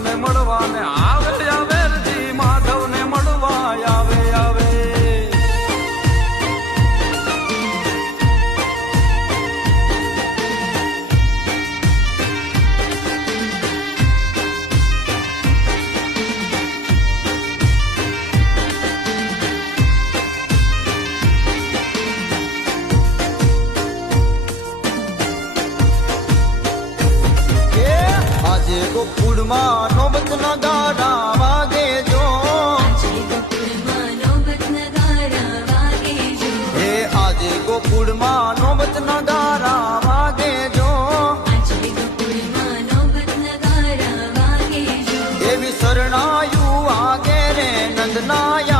ને મળવા ને આવે આવે જી માધવ ને મળવા આવે આવે ગોકુળમાં નોબત નગારા વાગે જો હે આજે ગોકુળમાં નોબત નગારા વાગે જો એવી શરણાયુ આગે રે નંદનાયા